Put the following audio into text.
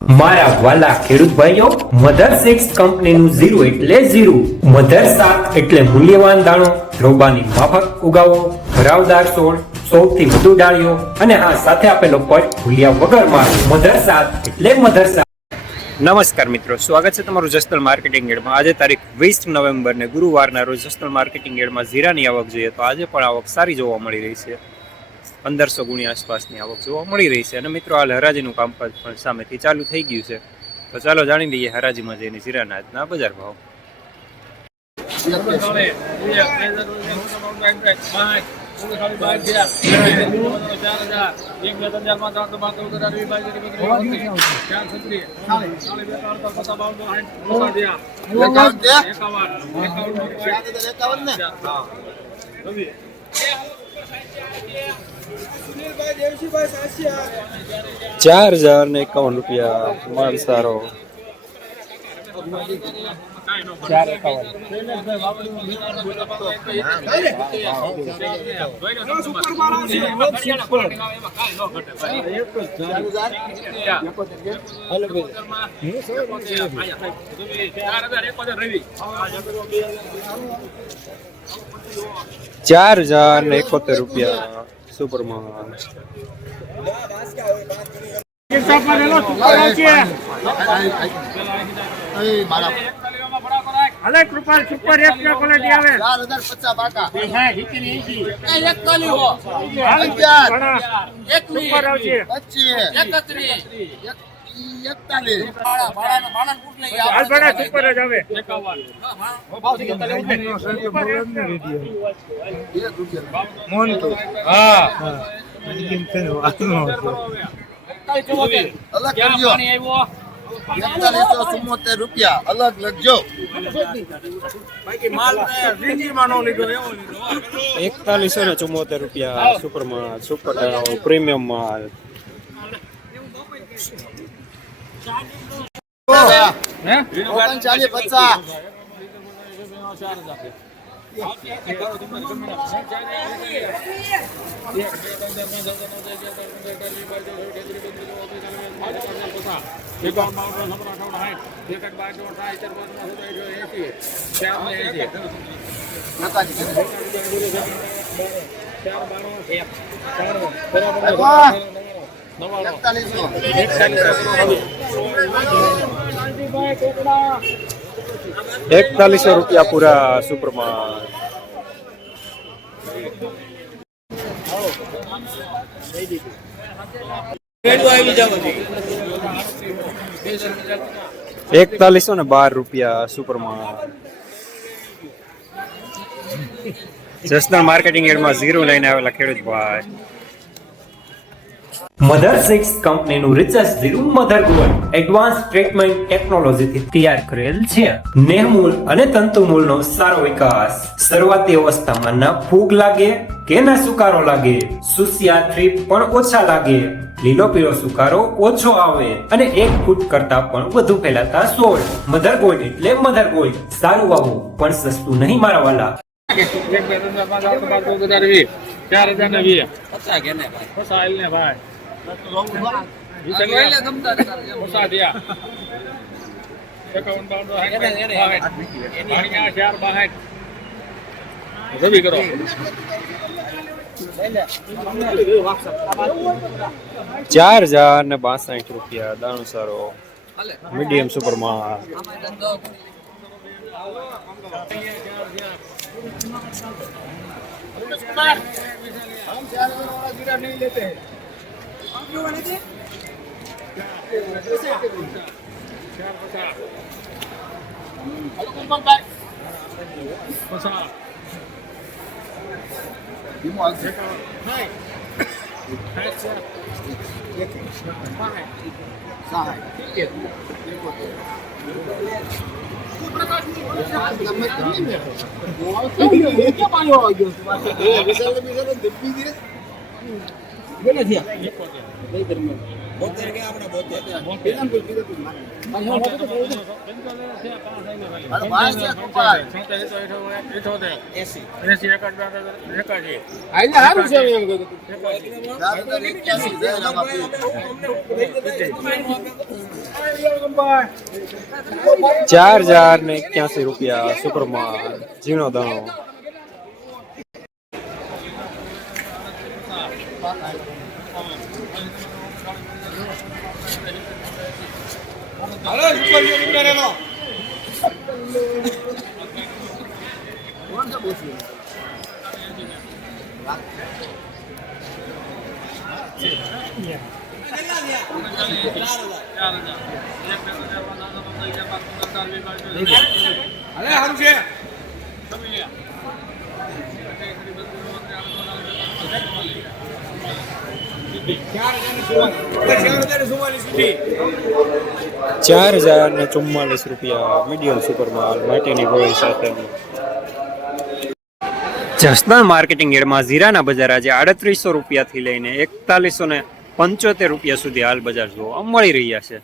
મારા વાલા ખેડૂત ભાઈઓ, મધર 6 કંપનીનું 0 એટલે 0, મધર 7 એટલે મૂલ્યવાન દાણો, રોબાની માફક ઉગાવો, ભરાવદાર છોડ, સૌથી વધુ ડાળીઓ અને હા સાથે આપેલો પટ ભૂલ્યા વગર મારો. મધર 7 એટલે મધર 7. નમસ્કાર મિત્રો, સ્વાગત છે તમારું જસદણ માર્કેટિંગ એડમાં. આજે તારીખ 20 નવેમ્બર ને ગુરુવારના રોજ જસદણ માર્કેટિંગ એડમાં જીરાની આવક જોઈએ તો આજે પણ આવક સારી જોવા મળી રહી છે. 1500 ગુણી આસપાસની આવક જોવા મળી રહી છે. અને મિત્રો હાલ હરાજીનું કામકાજ પણ સામેથી ચાલુ થઈ ગયું છે. તો ચાલો જાણી લઈએ હરાજીમાં જઈને જીરાના આજના બજાર ભાવ. ₹4051 માલ સારો. ₹4071 સુપરમાં. અલે કૃપાલ સુપર એક્સ્ટ્રા ક્વોલિટી આવે 4050 બાકા હા હિતની ઈસી 41 હો 11 સુપર આવશે 25 31 ભાડાનો ફૂટ લઈ આવ હાલ બડા સુપર જ આવે 51 મોન તો હા કેમ થયો આનો અલગ કરજો ₹4174 અલગ લખજો. બાકી માલ રિંગીમાં નો લીધો એવો લીધો. ₹4174 સુપરમાં, સુપર પ્રીમિયમ માલ. હે 3950 ₹4100 પૂરા સુપરમાં. ₹4112 સુપરમાં. જસદણ માર્કેટિંગ એડમાં 0 લઈને આવેલા ખેડૂત ભાઈ. મધર 6 કંપનીનું research 0 mother gold advance treatment ટેકનોલોજીથી તૈયાર કરેલ છે. નેહમૂળ અને તંતુમૂળનો સારો વિકાસ. શરૂઆતી અવસ્થામાં ના ફૂગ લાગે કે ના સુકારો લાગે, સુસિયા થ્રીપ પણ ઓછા લાગે, લીલો પીળો સુકારો ઓછો આવે અને 1 ફૂટ કરતા પણ વધુ ફેલાતા છોડ. મધર ગોલ્ડ એટલે મધર ગોલ્ડ. સારું વાવું પણ સસ્તું નહીં મારા વાલા. 4062 દાણો સારો મીડિયમ સુપરમાં. બોતેર કે આપણે બોતેર રૂપિયા સુપરમાં ઝીણો દાણો. ₹4044 મીડિયમ સુપરમાં માટીની ગોળી સાથે. જસદણ માર્કેટિંગ યાર્ડમાં જીરાના બજાર આજે ₹3800 થી લઈને ₹4175 સુધી હાલ બજાર જોવા મળી રહ્યા છે.